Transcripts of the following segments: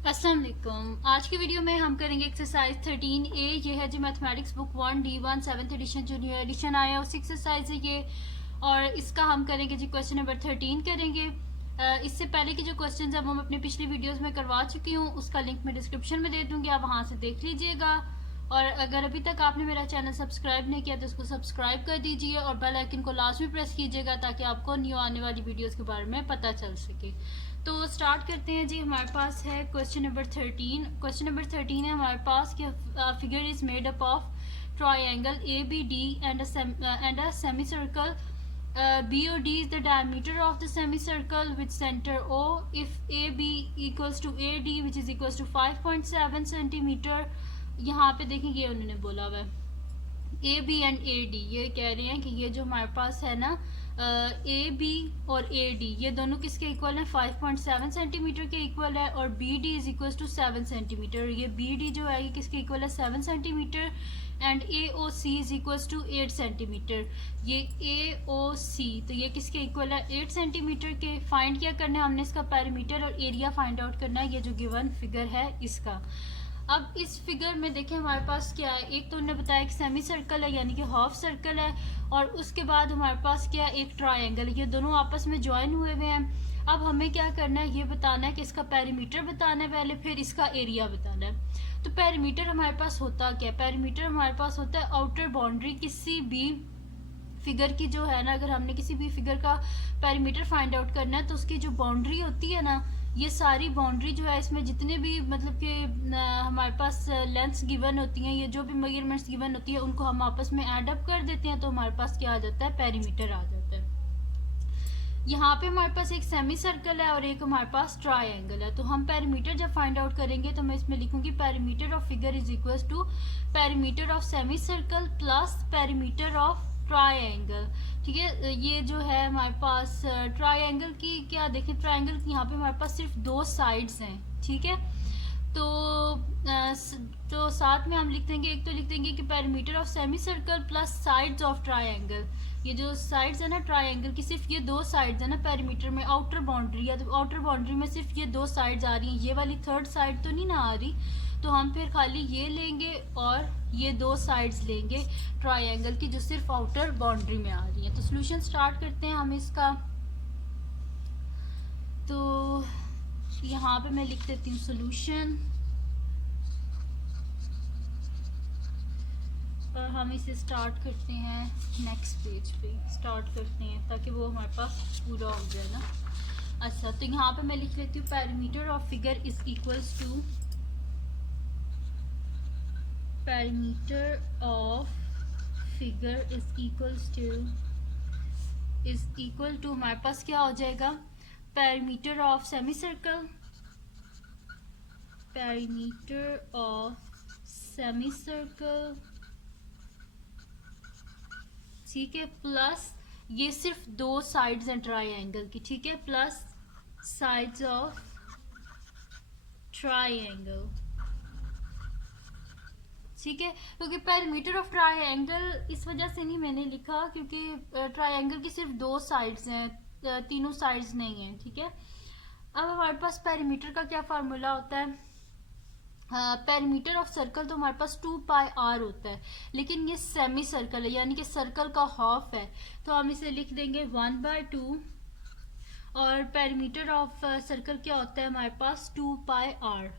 अस्सलाम वालेकुम। आज की वीडियो में हम करेंगे एक्सरसाइज 13A। ये है जो mathematics book 1D1 7th edition जो न्यू एडिशन आया है उसी एक्सरसाइज है ये। और इसका हम करेंगे जी क्वेश्चन नंबर 13 करेंगे। इससे पहले के जो क्वेश्चन है वो मैं अपनी पिछली वीडियोस में करवा चुकी हूँ, उसका लिंक मैं डिस्क्रिप्शन में दे दूँगी, आप वहाँ से देख लीजिएगा। और अगर अभी तक आपने मेरा चैनल सब्सक्राइब नहीं किया तो उसको सब्सक्राइब कर दीजिए और बेल आइकन को लास्ट में प्रेस कीजिएगा ताकि आपको न्यू आने वाली वीडियोस के बारे में पता चल सके। तो स्टार्ट करते हैं जी। हमारे पास है क्वेश्चन नंबर 13। क्वेश्चन नंबर 13 है हमारे पास कि figure is made up of triangle A B D and a semi circle BOD is the diameter of the semicircle with center O. If AB equals to AD which is equals to 5.7 centimeter, यहाँ पे देखेंगे उन्होंने बोला हुआ है A B and A D. ये कह रहे हैं कि ये जो हमारे पास है ना ए बी और ए डी ये दोनों किसके इक्वल है, 5.7 सेंटीमीटर के इक्वल है। और B D is equal to 7 centimetre. ये बी डी जो है ये किसके इक्वल है, 7 centimetre. And A O C is equal to 8 centimetre. ये ए ओ सी तो ये किसके इक्वल है, 8 सेंटीमीटर के। फाइंड क्या करना है हमने, इसका पैरामीटर और एरिया फाइंड आउट करना है, ये जो गिवन फिगर है इसका। अब इस फिगर में देखें हमारे पास क्या है, एक तो उन्होंने बताया कि सेमी सर्कल है यानी कि हाफ सर्कल है, और उसके बाद हमारे पास क्या है, एक ट्रायंगल। ये दोनों आपस में ज्वाइन हुए हुए हैं। अब हमें क्या करना है, ये बताना है कि इसका पेरीमीटर बताना है पहले, फिर इसका एरिया बताना है। तो पेरीमीटर हमारे पास होता क्या है, पेरीमीटर हमारे पास होता है आउटर बाउंड्री किसी भी फिगर की जो है ना। अगर हमने किसी भी फिगर का पेरीमीटर फाइंड आउट करना है तो उसकी जो बाउंड्री होती है ना, ये सारी बाउंड्री जो है इसमें जितने भी मतलब कि हमारे पास लेंथ्स गिवन होती हैं, ये जो भी मेजरमेंट्स गिवन होती है उनको हम आपस में ऐड अप कर देते हैं तो हमारे पास क्या आ जाता है, पेरीमीटर आ जाता है। यहाँ पे हमारे पास एक सेमी सर्कल है और एक हमारे पास ट्रायंगल है। तो हम पेरीमीटर जब फाइंड आउट करेंगे तो मैं इसमें लिखूंगी perimeter of figure is equal to perimeter of semi circle plus perimeter of triangle. ठीक है, ये जो है हमारे पास ट्रायंगल की क्या देखें, ट्रायंगल की यहाँ पे हमारे पास सिर्फ 2 साइड्स हैं। ठीक है, तो साथ में हम लिख देंगे, एक तो लिख देंगे कि perimeter of semi circle plus sides of triangle. ये जो साइड्स है ना ट्रायंगल की, सिर्फ ये 2 साइड्स है ना पेरीमीटर में, आउटर बाउंड्री है तो आउटर बाउंड्री में सिर्फ ये 2 साइड्स आ रही हैं, ये वाली थर्ड साइड तो नहीं ना आ रही। तो हम फिर खाली ये लेंगे और ये 2 साइड्स लेंगे ट्रायंगल की जो सिर्फ आउटर बाउंड्री में आ रही है। तो सोल्यूशन स्टार्ट करते हैं हम इसका। तो यहाँ पे मैं लिख देती हूँ सोल्यूशन और हम इसे स्टार्ट करते हैं नेक्स्ट पेज पे स्टार्ट करते हैं ताकि वो हमारे पास पूरा हो जाए ना। अच्छा, तो यहाँ पे मैं लिख लेती हूँ perimeter of figure is equals to perimeter of figure is equal to हमारे पास क्या हो जाएगा, perimeter of semi circle, perimeter of semi circle, ठीक है, प्लस ये सिर्फ 2 साइड्स हैं ट्रायंगल की। ठीक है, प्लस साइड्स ऑफ ट्रायंगल। ठीक है, क्योंकि पेरीमीटर ऑफ ट्रायंगल इस वजह से नहीं मैंने लिखा क्योंकि ट्रायंगल की सिर्फ 2 साइड्स हैं, तीनों साइड्स नहीं हैं। ठीक है, अब हमारे पास पेरीमीटर का क्या फार्मूला होता है, पेरीमीटर ऑफ सर्कल तो हमारे पास 2πr होता है, लेकिन ये सेमी सर्कल है यानी कि सर्कल का हाफ है तो हम इसे लिख देंगे 1/2। और पेरीमीटर ऑफ सर्कल क्या होता है हमारे पास 2πr।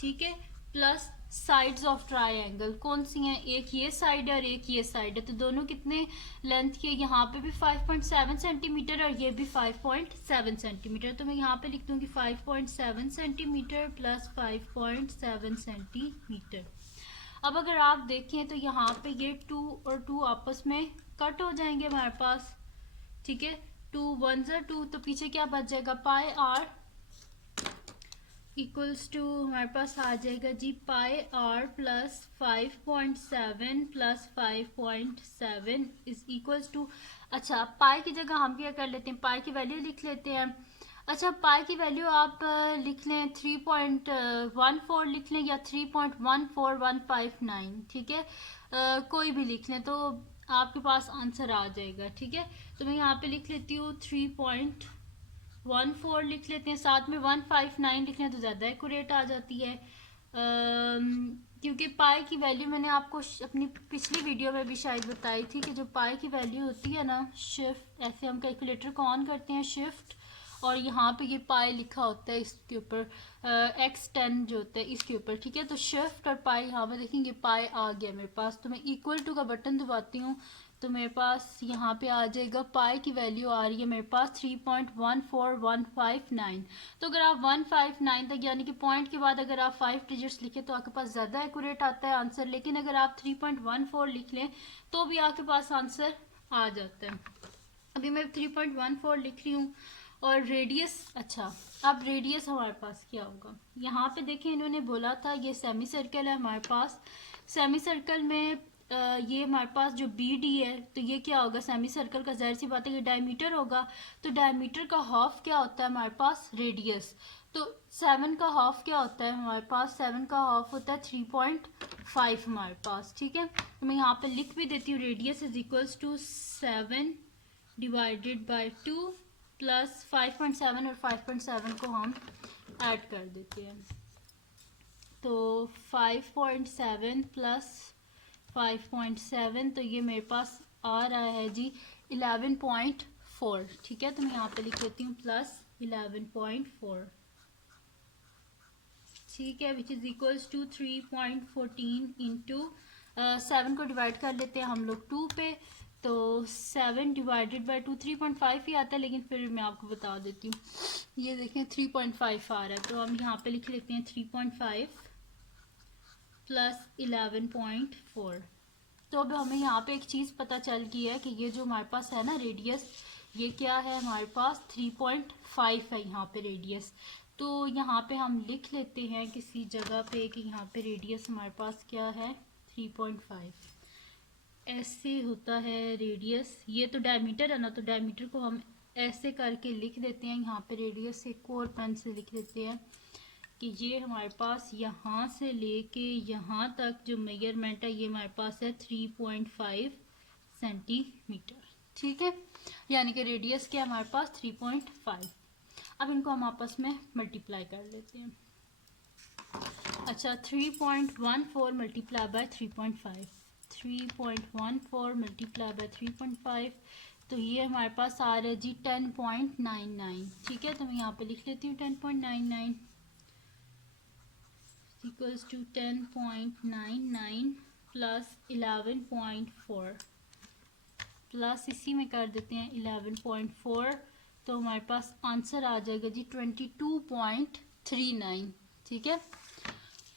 ठीक है, प्लस साइड्स ऑफ ट्रायंगल कौन सी हैं, एक ये साइड है और एक ये साइड है, तो दोनों कितने लेंथ के, यहाँ पे भी 5.7 सेंटीमीटर और ये भी 5.7 सेंटीमीटर। तो मैं यहाँ पे लिख दूंगी 5.7 सेंटीमीटर प्लस 5.7 सेंटीमीटर। अब अगर आप देखें तो यहाँ पे ये 2 और 2 आपस में कट हो जाएंगे हमारे पास। ठीक है, 2 1 2 तो पीछे क्या बच जाएगा, पाई आर इक्वल्स टू हमारे पास आ जाएगा जी pi r plus 5.7 plus 5.7 is equals to, अच्छा पाई की जगह हम क्या कर लेते हैं, पाई की वैल्यू लिख लेते हैं। अच्छा, पाई की वैल्यू आप लिख लें 3.14 लिख लें या 3.14159। ठीक है, कोई भी लिख लें तो आपके पास आंसर आ जाएगा। ठीक है, तो मैं यहाँ पे लिख लेती हूँ 3.14159। 14 लिख लेते हैं, साथ में 159 लिख लें तो ज़्यादा एक्यूरेट आ जाती है। क्योंकि पाई की वैल्यू मैंने आपको अपनी पिछली वीडियो में भी शायद बताई थी कि जो पाई की वैल्यू होती है ना, शिफ्ट, ऐसे हम कैलकुलेटर को ऑन करते हैं शिफ्ट, और यहाँ पे ये पाई लिखा होता है इसके ऊपर, x10 जो होता है इसके ऊपर, ठीक है। तो शिफ्ट और पाई, यहाँ पे देखेंगे पाई आ गया मेरे पास, तो मैं इक्वल टू का बटन दबाती हूँ तो मेरे पास यहाँ पे आ जाएगा, पाई की वैल्यू आ रही है मेरे पास 3.14159। तो अगर आप 159 तक, यानी कि पॉइंट के बाद अगर आप 5 डिजिट्स लिखें तो आपके पास ज़्यादा एक्यूरेट आता है आंसर, लेकिन अगर आप 3.14 लिख लें तो भी आपके पास आंसर आ जाता है। अभी मैं 3.14 लिख रही हूँ। और रेडियस, अच्छा अब रेडियस हमारे पास क्या होगा, यहाँ पे देखें इन्होंने बोला था ये सेमी सर्कल है हमारे पास, सेमी सर्कल में ये हमारे पास जो बी डी है, तो ये क्या होगा, सेमी सर्कल का जाहिर सी बात है ये डायमीटर होगा, तो डायमीटर का हाफ क्या होता है हमारे पास, रेडियस। तो 7 का हाफ क्या होता है हमारे पास, 7 का हाफ होता है 3.5 हमारे पास, ठीक है। तो मैं यहाँ पे लिख भी देती हूँ, radius is equals to 7 divided by 2 plus 5.7, और 5.7 को हम ऐड कर देते हैं, तो 5.7 प्लस 5.7, तो ये मेरे पास आ रहा है जी 11.4, ठीक है। तो मैं यहाँ पे लिख देती हूँ प्लस 11.4, ठीक है, which is equals to 3.14 into 7 को डिवाइड कर लेते हैं हम लोग 2 पे, तो 7 डिवाइडेड बाय 2 3.5 ही आता है, लेकिन फिर मैं आपको बता देती हूँ, ये देखें 3.5 आ रहा है, तो हम यहाँ पे लिख लेते हैं 3.5 प्लस 11.4। तो अब हमें यहाँ पे एक चीज़ पता चल गई है कि ये जो हमारे पास है ना रेडियस, ये क्या है हमारे पास 3.5 है यहाँ पे रेडियस। तो यहाँ पे हम लिख लेते हैं किसी जगह पे कि यहाँ पे रेडियस हमारे पास क्या है 3.5, ऐसे होता है रेडियस। ये तो डायमीटर है ना, तो डायमीटर को हम ऐसे करके लिख देते हैं, यहाँ पे रेडियस एक और पेन से लिख देते हैं कि ये हमारे पास यहाँ से लेके यहाँ तक जो मेजरमेंट है ये हमारे पास है 3.5 सेंटीमीटर, ठीक है, यानी कि रेडियस क्या हमारे पास 3.5। अब इनको हम आपस में मल्टीप्लाई कर लेते हैं। अच्छा 3.14 मल्टीप्लाई बाय 3.5, 3.14 मल्टीप्लाई बाय 3.5, तो ये हमारे पास आ रहा है जी 10.99, ठीक है। तो मैं यहाँ पे लिख लेती हूँ 10.99 इक्वल्स टू 10.99 प्लस 11.4 प्लस इसी में कर देते हैं 11.4, तो हमारे पास आंसर आ जाएगा जी 22.39, ठीक है।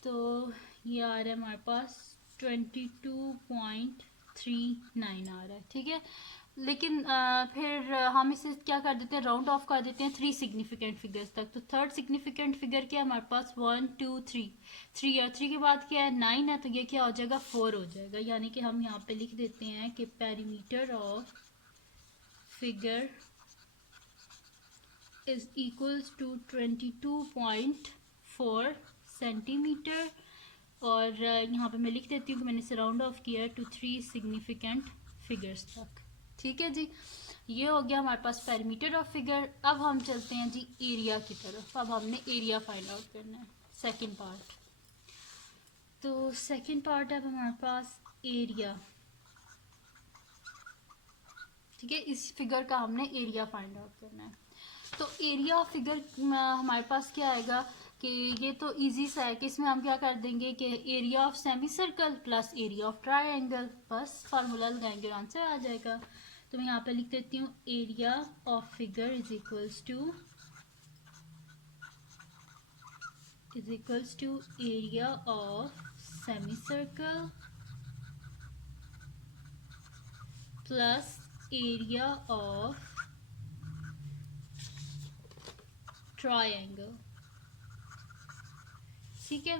तो ये आ रहा है हमारे पास 22.39 आ रहा है, ठीक है। लेकिन फिर हम इसे क्या कर देते हैं, राउंड ऑफ कर देते हैं 3 सिग्निफिकेंट फिगर्स तक। तो थर्ड सिग्निफिकेंट फिगर क्या है हमारे पास 1 2 3, 3 है, 3 के बाद क्या है 9 है, तो ये क्या हो जाएगा 4 हो जाएगा, यानी कि हम यहाँ पे लिख देते हैं कि perimeter of figure is equals to 22.4 centimetre, और यहाँ पे मैं लिख देती हूँ कि मैंने इसे राउंड ऑफ किया टू 3 सिग्निफिकेंट फिगर्स तक, ठीक है जी। ये हो गया हमारे पास पेरीमीटर ऑफ फिगर। अब हम चलते हैं जी एरिया की तरफ। अब हमने एरिया फाइंड आउट करना है, सेकंड पार्ट। तो सेकंड पार्ट है हमारे पास एरिया, ठीक है, इस फिगर का हमने एरिया फाइंड आउट करना है। तो एरिया ऑफ फिगर हमारे पास क्या आएगा कि ये तो इजी सा है कि इसमें हम क्या कर देंगे कि area of semi circle plus area of triangle, बस फार्मूला लगाएंगे और आंसर आ जाएगा। तो मैं यहाँ पे लिख देती हूँ area of figure is equals to area of semi circle plus area of triangle, ठीक है।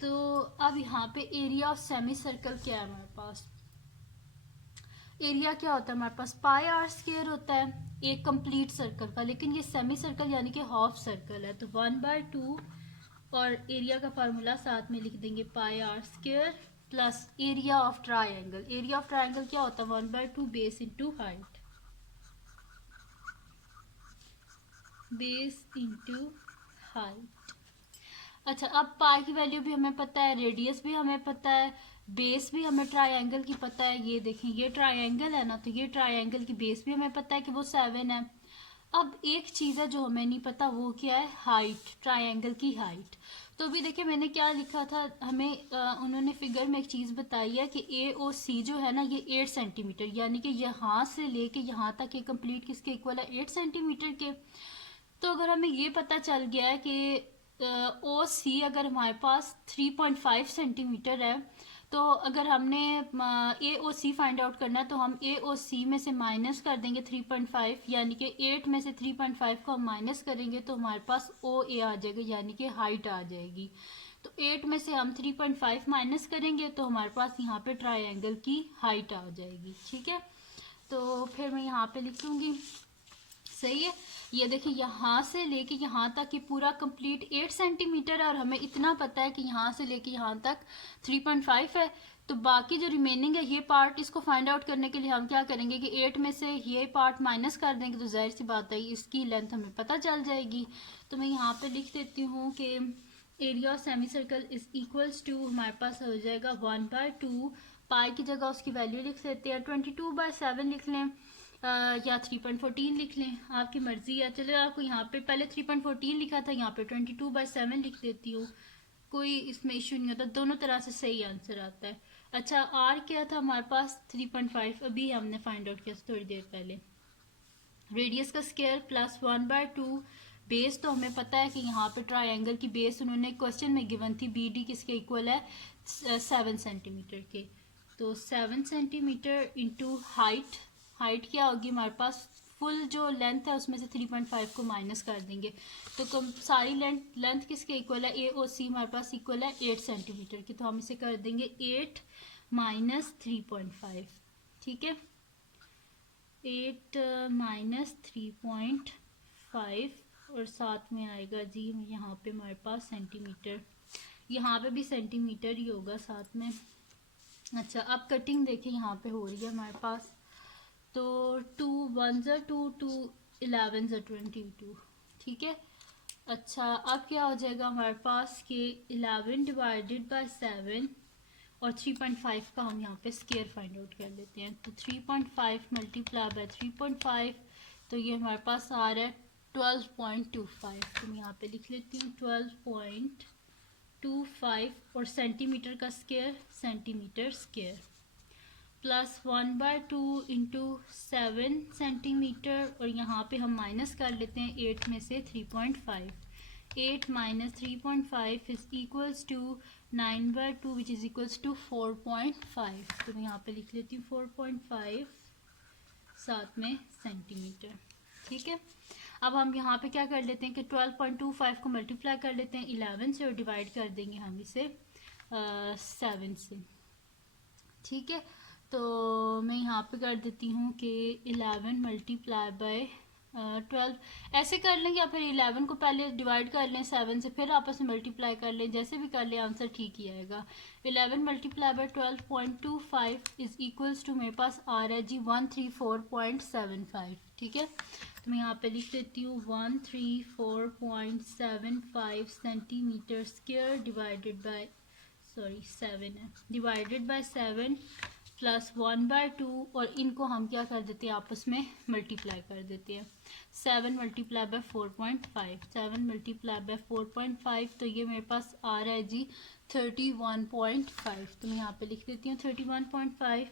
तो अब यहाँ पे एरिया ऑफ सेमी सर्कल क्या है हमारे पास, एरिया क्या होता है हमारे पास पाई आर स्क्वायर होता है एक कंप्लीट सर्कल का, लेकिन ये सेमी सर्कल यानी कि हाफ सर्कल है, तो 1/2 और एरिया का फार्मूला साथ में लिख देंगे pi r square plus area of triangle. Area of triangle क्या होता है 1/2 base into height, base into height. अच्छा, अब पाई की वैल्यू भी हमें पता है, रेडियस भी हमें पता है, बेस भी हमें ट्रायंगल की पता है। ये देखें, ये ट्रायंगल है ना, तो ये ट्रायंगल की बेस भी हमें पता है कि वो 7 है। अब एक चीज़ है जो हमें नहीं पता, वो क्या है, हाइट, ट्रायंगल की हाइट। तो अभी देखिए मैंने क्या लिखा था, हमें उन्होंने फिगर में एक चीज़ बताई है कि ए ओ सी जो है ना, ये 8 सेंटीमीटर, यानी कि यहाँ से लेके यहाँ तक ये कंप्लीट किसके इक्वल है, 8 सेंटीमीटर के। तो अगर हमें ये पता चल गया है कि ओ सी अगर हमारे पास 3.5 सेंटीमीटर है, तो अगर हमने ए ओ सी फाइंड आउट करना है तो हम ए ओ सी में से माइनस कर देंगे 3.5, यानी कि 8 में से 3.5 को हम माइनस करेंगे तो हमारे पास ओ ए आ जाएगा, यानी कि हाइट आ जाएगी। तो 8 में से हम 3.5 माइनस करेंगे तो हमारे पास यहाँ पे ट्रायंगल की हाइट आ जाएगी। ठीक है, तो फिर मैं यहाँ पे लिख लूँगी, सही है। ये देखिए यहाँ से लेके यहाँ तक ये पूरा कंप्लीट 8 सेंटीमीटर है, और हमें इतना पता है कि यहाँ से लेके यहाँ तक 3.5 है। तो बाकी जो रिमेनिंग है ये पार्ट, इसको फाइंड आउट करने के लिए हम क्या करेंगे कि 8 में से ये पार्ट माइनस कर देंगे, तो जाहिर सी बात है इसकी लेंथ हमें पता चल जाएगी। तो मैं यहाँ पे लिख देती हूँ कि area of semi circle is equals to, हमारे पास हो जाएगा 1/2, पाई की जगह उसकी वैल्यू लिख देते हैं 22/7 लिख लें, या 3.14 लिख लें, आपकी मर्ज़ी है। चलो आपको यहाँ पे पहले 3.14 लिखा था, यहाँ पे 22/7 लिख देती हूँ, कोई इसमें इशू नहीं होता, दोनों तरह से सही आंसर आता है। अच्छा, आर क्या था हमारे पास 3.5, अभी हमने फाइंड आउट किया थोड़ी देर पहले। रेडियस का स्क्वायर प्लस 1/2, बेस तो हमें पता है कि यहाँ पे ट्रायंगल की बेस उन्होंने क्वेश्चन में गिवन थी, बी डी किसके इक्वल है, 7 सेंटीमीटर के। तो 7 सेंटीमीटर इंटू हाइट, हाइट क्या होगी हमारे पास, फुल जो लेंथ है उसमें से 3.5 को माइनस कर देंगे, तो कम सारी लेंथ किसके इक्वल है, ए ओ सी हमारे पास इक्वल है 8 सेंटीमीटर की, तो हम इसे कर देंगे 8 माइनस 3.5। ठीक है, 8 माइनस 3.5, और साथ में आएगा जी यहाँ पे हमारे पास सेंटीमीटर, यहाँ पे भी सेंटीमीटर ही होगा साथ में। अच्छा, अब कटिंग देखें यहाँ पे हो रही है हमारे पास, तो 2 1 ज़ा 2, 2 11 ज़ा 22। ठीक है, अच्छा अब क्या हो जाएगा हमारे पास कि 11 डिवाइडेड बाय 7, और 3.5 का हम यहाँ पे स्केयर फाइंड आउट कर लेते हैं, तो 3.5 मल्टीप्लाई बाय 3.5, तो ये हमारे पास आ रहा है 12.25। तो मैं यहाँ पे लिख लेती हूँ 12.25, और सेंटीमीटर का square centimetre square, plus 1/2 into 7 centimetre, और यहाँ पे हम माइनस कर लेते हैं 8 में से 3.5, 8 minus 3.5 is equals to 9/2 which is equals to 4.5। तो मैं यहाँ पे लिख लेती हूँ 4.5 साथ में सेंटीमीटर। ठीक है, अब हम यहाँ पे क्या कर लेते हैं कि 12.25 को मल्टीप्लाई कर लेते हैं 11 से, और डिवाइड कर देंगे हम इसे 7 से। ठीक है, तो मैं यहाँ पे कर देती हूँ कि 11 मल्टीप्लाई बाय 12, ऐसे कर लें, या फिर 11 को पहले डिवाइड कर लें 7 से, फिर आपस में मल्टीप्लाई कर लें, जैसे भी कर लें आंसर ठीक ही आएगा। 11 multiply by 12.25 is equals to, मेरे पास आ रहा है जी 134.75। ठीक है, तो मैं यहाँ पे लिख देती हूँ 134.75 centimetre square divided by, sorry 7 है, डिवाइडेड बाय 7 प्लस 1/2, और इनको हम क्या कर देते हैं आपस में मल्टीप्लाई कर देते हैं, 7 मल्टीप्लाई बाय 4.5, 7 मल्टीप्लाई बाय 4.5, तो ये मेरे पास आ रहा है जी 31.5। तो मैं यहाँ पे लिख देती हूँ 31.5,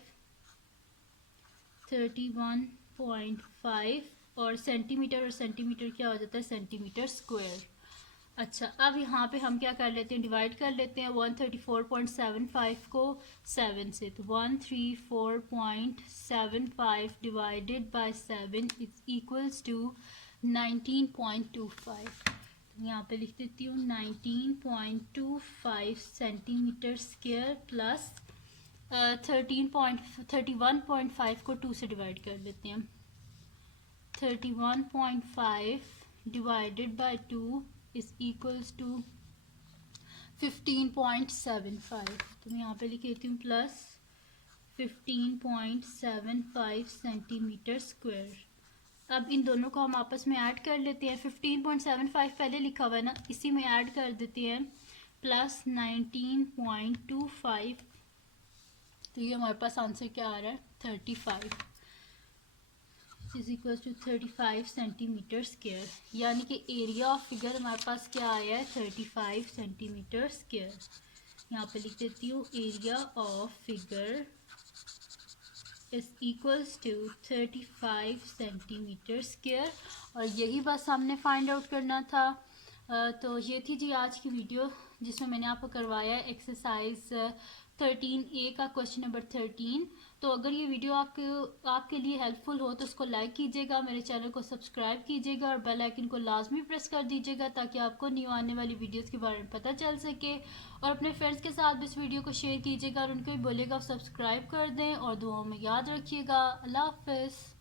और सेंटीमीटर क्या हो जाता है, सेंटीमीटर स्क्वायर। अच्छा, अब यहाँ पे हम क्या कर लेते हैं, डिवाइड कर लेते हैं 134.75 को 7 से, तो 134.75 divided by 7 is equals to 19.25। तो यहाँ पे लिख देती हूँ 19.25 सेंटीमीटर स्क्वायर, प्लस 31.5 को 2 से डिवाइड कर लेते हैं, 31.5 divided by 2 is equals to 15.75। तो मैं यहाँ पे लिख देती हूँ प्लस 15.75 सेंटीमीटर स्क्वायर, अब इन दोनों को हम आपस में ऐड कर लेते हैं। 15.75 पहले लिखा हुआ है ना, इसी में ऐड कर देते हैं प्लस 19.25। तो ये हमारे पास आंसर क्या आ रहा है 35 is equal to 35 centimetre square. यानी कि एरिया ऑफ फिगर हमारे पास क्या आया है 35 सेंटीमीटर स्क्वायर। यहाँ पे लिख देती हूँ area of figure is equals to 35 centimetre square. और यही बस हमने फाइंड आउट करना था। तो ये थी जी आज की वीडियो जिसमें मैंने आपको करवाया एक्सरसाइज 13A का क्वेश्चन नंबर 13। तो अगर ये वीडियो आपके लिए हेल्पफुल हो तो उसको लाइक कीजिएगा, मेरे चैनल को सब्सक्राइब कीजिएगा और बेल आइकन को लाजमी प्रेस कर दीजिएगा ताकि आपको न्यू आने वाली वीडियोस के बारे में पता चल सके। और अपने फ्रेंड्स के साथ भी इस वीडियो को शेयर कीजिएगा और उनको भी बोलिएगा सब्सक्राइब कर दें और दुआओं में याद रखिएगा। अल्लाह हाफ़िज़।